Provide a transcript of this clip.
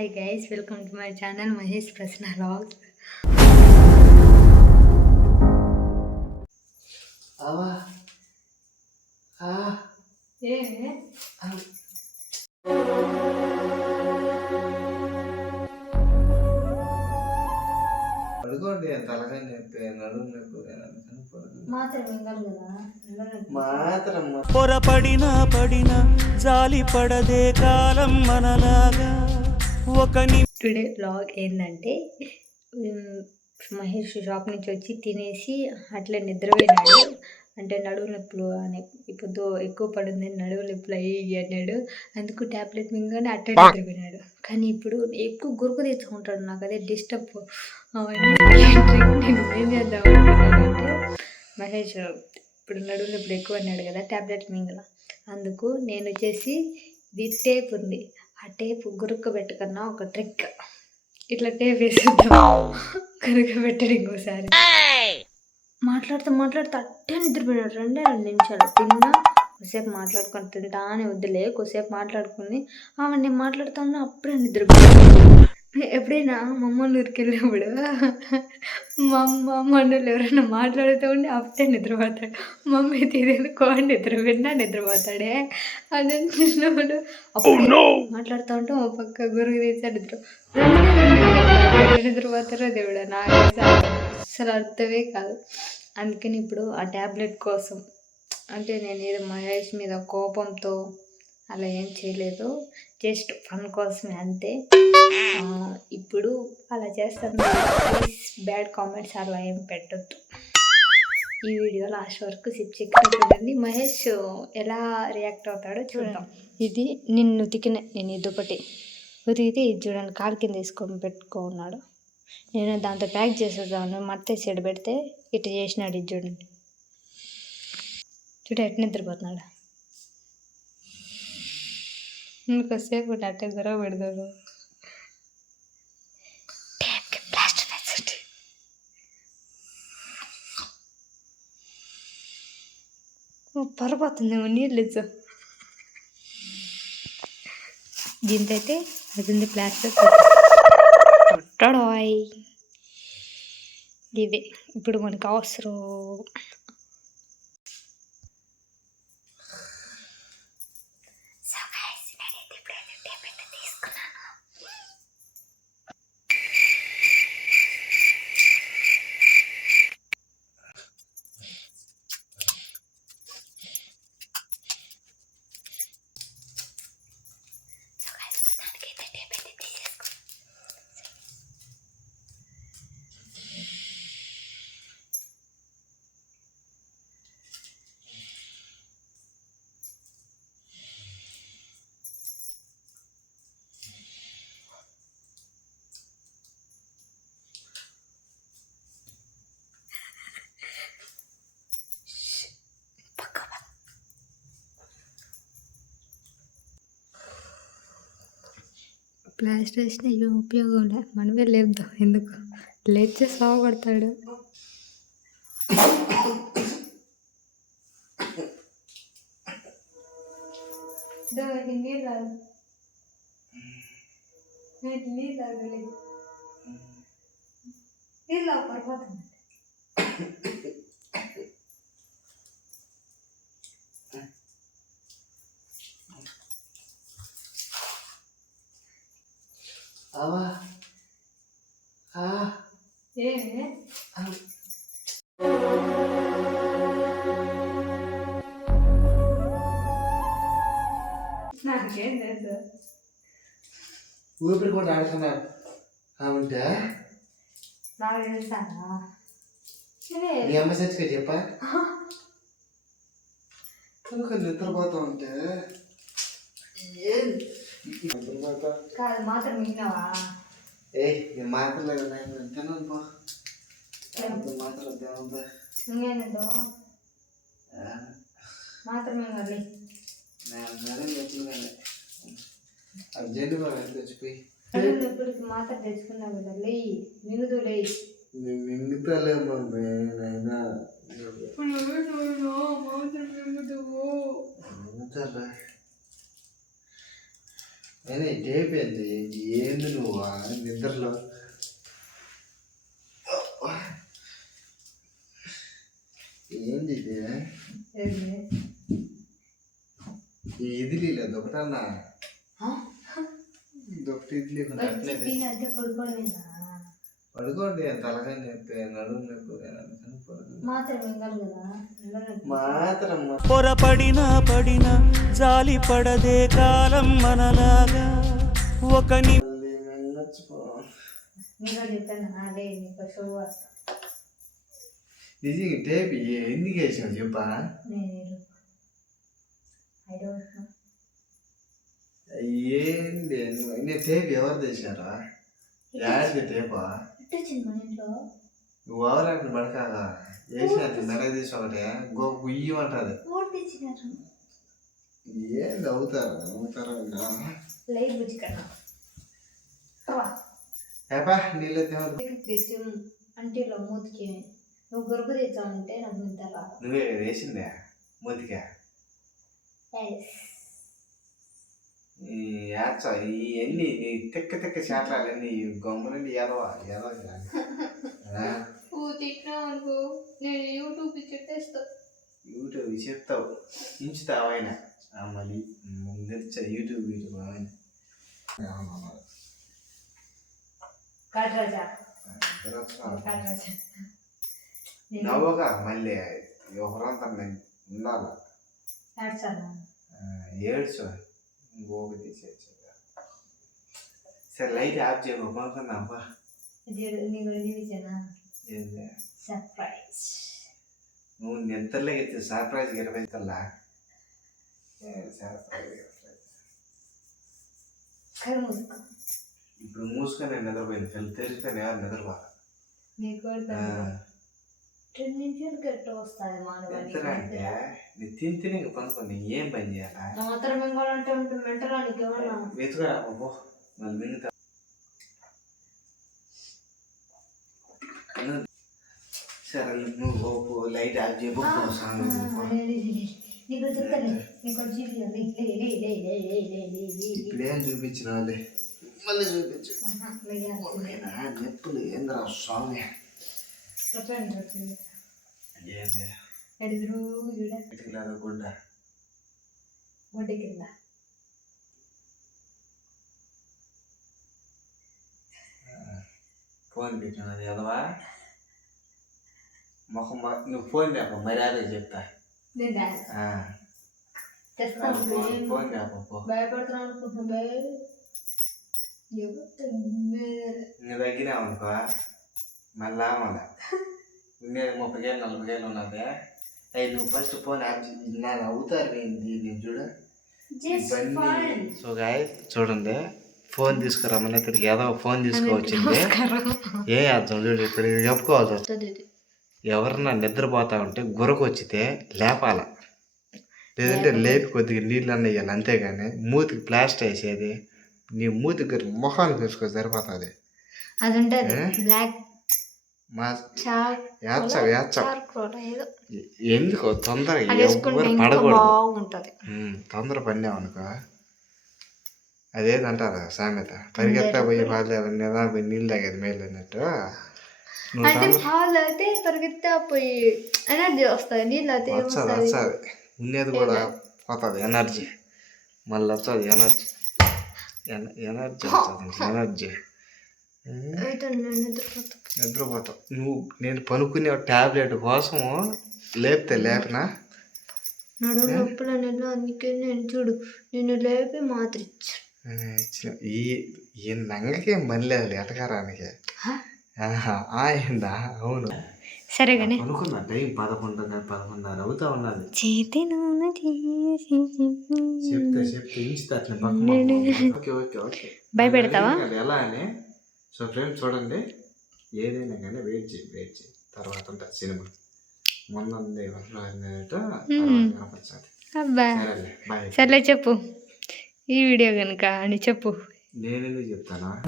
Hi guys welcome to my channel Mahesh ప్రశ్న రాగ్ అవా ఆ ఏ పడుకోండి తలకాయ నొప్పి నడుము నొప్పి మాత్రం పొరపడినా పడినా జాలి పడదే కాలం మనలాగా. ఒక టుడే బ్లాగ్ ఏంటంటే మహేష్ షాప్ నుంచి వచ్చి తినేసి అట్లా నిద్రపోయినాడు అంటే నడువు నొప్పులు అని ఇప్పుడు ఎక్కువ పడింది నడువు నొప్పులు అయ్యి అన్నాడు. అందుకు ట్యాబ్లెట్ మింగానే అట్టే నిద్రపోయినాడు కానీ ఇప్పుడు ఎక్కువ గురుకు తెచ్చుకుంటాడు. నాకు అదే డిస్టర్బ్ నేను ఏం చేద్దాం అనుకున్నానంటే మహేష్ ఇప్పుడు నడువు నొప్పులు ఎక్కువ అన్నాడు కదా ట్యాబ్లెట్ మింగల. అందుకు నేను వచ్చేసి ఇది టేప్ ఉంది. ఆ టేప్ గురుక్క పెట్టుకున్నా ఒక ట్రిక్. ఇట్లా టేప్ వేసేద్దాం. గురుక్క పెట్టాడు ఇంకోసారి మాట్లాడుతూ మాట్లాడుతూ అట్టే నిద్రపోయాడు. రెండే రెండు నిమిషాలు. తిన్నా కొద్దిసేపు మాట్లాడుకొని తింటా అని వద్దులే కొద్దిసేపు మాట్లాడుకుని ఆమె నేను మాట్లాడుతా ఉన్నా అప్పుడే నిద్రపోయాడు. ఎప్పుడైనా మా అమ్మ ఊరికి వెళ్ళినప్పుడు మా అమ్మ అన్నోళ్ళు ఎవరైనా మాట్లాడుతూ ఉండి అప్పుడే నిద్రపోతాడు. మమ్మీ తినేందుకో నిద్రపోయినా నిద్రపోతాడే. అని చూసినప్పుడు అప్పుడు మాట్లాడుతూ ఉంటే మా పక్క గురువు తెచ్చాడు నిద్ర నిద్రపోతారో దేవుడా? నాకు అసలు అర్థమే కాదు. అందుకని ఇప్పుడు ఆ ట్యాబ్లెట్ కోసం అంటే నేను ఏదో మహేష్ మీద కోపంతో అలా ఏం చేయలేదు. జస్ట్ ఫన్ కోసమే అంతే. ఇప్పుడు అలా చేస్తాను. ప్లీజ్ బ్యాడ్ కామెంట్స్ అలా ఏం పెట్టద్దు. ఈ వీడియో లాస్ట్ వరకు సిప్ చికెన్ చూడండి. మహేష్ ఎలా రియాక్ట్ అవుతాడో చూద్దాం. ఇది నిన్ను ఉతికిన నేను ఇది ఒకటి ఉతికితే ఇది చూడండి కాలు కింద తీసుకొని పెట్టుకో ఉన్నాడు నేను దాంతో ప్యాక్ చేసేదాను మట్ట సైడ్ పెడితే ఇట్లా చేసినాడు ఇది చూడండి. చూడ ఎట్లా నిద్రపోతున్నాడు. ఇంకొసేపు అట్టే గొడవ పెడతాడు పరపోతుందేమో నీళ్ళు ఇచ్చు దీంతో అయితే అది ఉంది ప్లాస్టర్ కొట్టడాయ్ ఇదే ఇప్పుడు మనకు అవసరం ప్లాస్టర్ వేసిన ఏం ఉపయోగం లే మనమే లేపుదాం. ఎందుకు? లేచే సాగుపడతాడు కొడతాడు నీళ్ళు పడిపోతుంది. అవా ఆ ఆ. నాకేం తెలుసు ఊపిరి కూడా ఆడుతున్నారు అవుంటే నాకు తెలుసానా మీ అమ్మ సచ్చిగా చెప్పా నిద్రపోతా ఉంటే ఏం కాదు మాత్రం విన్నావా? ఏయ్ నేను మాట్లాడలేదు నేను దేవుందా ఇంకేందో మాత్రం వినాలి నేను మరీ చెప్పలేదు అర్జెంట్ బాగా తెచ్చిపోయి. ఎప్పటికి మాత్రం తెచ్చుకున్నావు కదా లేయి మిగుదు నేను మింగుతాలే మమ్మీ నైనా మాత్రం మిగుదువు మింగుతాలే. అయినా ఇటు అయిపోయింది. ఏంది నువ్వు? నిద్రలో. ఏంది ఇది? ఇది లేదు ఒకటన్నా. దొక్కటి ఇది లేకుండా పడుకోండి తలకాయ అలాగే చెప్పి నడుము నొప్పి మాత్రం పొరపడినా పడినా జాలి పడదే కాలం మనలాగా. ఒక నిజంగా టేప్ ఎందుకు వేసావు చెప్పా? ఏంది నేను టేప్ ఎవరు తెచ్చారా యాడ్ టేపా? ఇట్టొచ్చింది మన ఇంట్లో. నువ్వు ఎవరంటే వేసినట్టు మెడ తీసి ఒకటే గో గుయ్యమంటది ఓటు తెచ్చినారు. ఏంది అవుతారు అవుతారు లైట్ బుజ్జి ఏపా నీళ్ళు తెచ్చి. అంటే ఇలా మూతికి. నువ్వు గొరుగు తెచ్చావంటే నాకు నిద్ర రాదు. నువ్వే వేసిందే మూతికా. యాచ ఈ ఎన్ని నీ తిక్క తిక్క చేట్లాలన్నీ గొమ్మలండి ఎదవా ఎదవ నువ్వు తిట్టినావు అనుకో నేను యూట్యూబ్ చెప్పేస్తా యూట్యూబ్ చెప్తావు ఇంచుతావు ఆయన మళ్ళీ నిలిచ యూట్యూబ్ యూట్యూబ్ ఆయన కాట్రాజా కాట్రాజా నవ్వగా మళ్ళీ ఎవరంతా ఉండాల ఏడ్చాను ఏడ్చు భోగి తీసేసాక సరే లైట్ ఆఫ్ చేయము పంపుకుందాంపా సర్ప్రైజ్ నువ్వు నిద్రలేకి సర్ప్రైజ్ ఇరవై తల్లా సర్ప్రైజ్ ఇప్పుడు మూసుకొని నిద్రపోయింది తెరిస్తే ఎవరు నిద్రపోవాలి రెండింటికి ఎట్టు వస్తాయి మానవాళికి నేను తిని తిని ఇంక పనుకోండి ఏం పని చేయాలా మాత్రం మింగాలంటే ఉంటుంది మెంటలానికి ఏమన్నా మళ్ళీ సరే నువ్వు లైట్ ఆఫ్ చేయబో సాంగ్ నీకు చెప్తాను నీకు చూపించలేం చూపించిన చూపించు ఏంద్రా స్వామి చెప్పండి వచ్చింది ఏంది ఎడుగురు చూడ. ఇటుకలాగా గుండ. గుడ్డ కింద. ఫోన్ పెట్టినది కదవా మాకు నువ్వు ఫోన్ తేప మర్యాద చెప్తా. ఫోన్ తేప భయపడుతున్నావు అనుకుంటున్నా భయ. నువ్వు తగ్గినావు అనుకో. మళ్ళా మళ్ళా. ఉండేది ముప్పై వేలు నలభై వేలు ఉన్నది అయ్యి నువ్వు ఫస్ట్ ఫోన్ నాది అవుతారు నేను చూడ. సో గాయ చూడండి. ఫోన్ తీసుకురమ్మని ఇతనికి ఏదో ఫోన్ తీసుకోవచ్చింది. ఏ అర్థం చూడు ఇప్పుడు ఇది చెప్పుకోవాల్సి వస్తుంది ఎవరన్నా నిద్రపోతా ఉంటే గురకు వచ్చితే లేపాల. లేదంటే లేపి కొద్దిగా నీళ్ళు అన్న వేయాలి అంతేగాని మూతికి ప్లాస్టర్ వేసేది. నీ మూతికి మొహానికి తీసుకో సరిపోతుంది. అది ఉంటుంది? బ్లాక్ మా యాచవ్ యాచవ్ ఎందుకో తొందర ఎవరు పడకూడదు. తొందర పడినామనుకో. అదేదంటారా సామెత? పరిగెత్తా పోయి వాళ్ళు నిదా పోయి నీళ్ళు తాగేది మేలు అన్నట్టు పాలు అయితే పరిగెత్తా పోయి ఎనర్జీ వస్తుంది నీళ్ళు అయితే వచ్చాది వచ్చాది ఉన్నది కూడా పోతుంది ఎనర్జీ. మళ్ళీ వచ్చాది ఎనర్జీ. ఎన- ఎనర్జీ వస్తుంది ఎనర్జీ. నిద్రపోతావు. నువ్వు నేను పనుకునే టాబ్లెట్ కోసం లేపితే లేపనా? నడు నొప్పుల నెల అందుకే నేను చూడు నేను లేపి మాత్ర ఇచ్చాను. ఈ ఈ నంగకేం లేదు ఎటకారానికి. ఆయిందా? అవును. సరే కానీ అనుకున్నా టైం పదకొండు పదకొండున్నర అవుతా ఉన్నది. చేతి నూనె తీసి చెప్తే చెప్తే ఇంచుతా ఓకే ఓకే ఓకే. భయపెడతావా? ఎలా అని సో ఫ్రెండ్స్ చూడండి ఏదైనా కానీ వెయిట్ చేయి వెయిట్ చేయి. తర్వాత ఉంటుంది సినిమా. మొన్న అబ్బా. సరేలే చెప్పు. ఈ వీడియో కనుక అని చెప్పు. నేను ఎందుకు చెప్తానా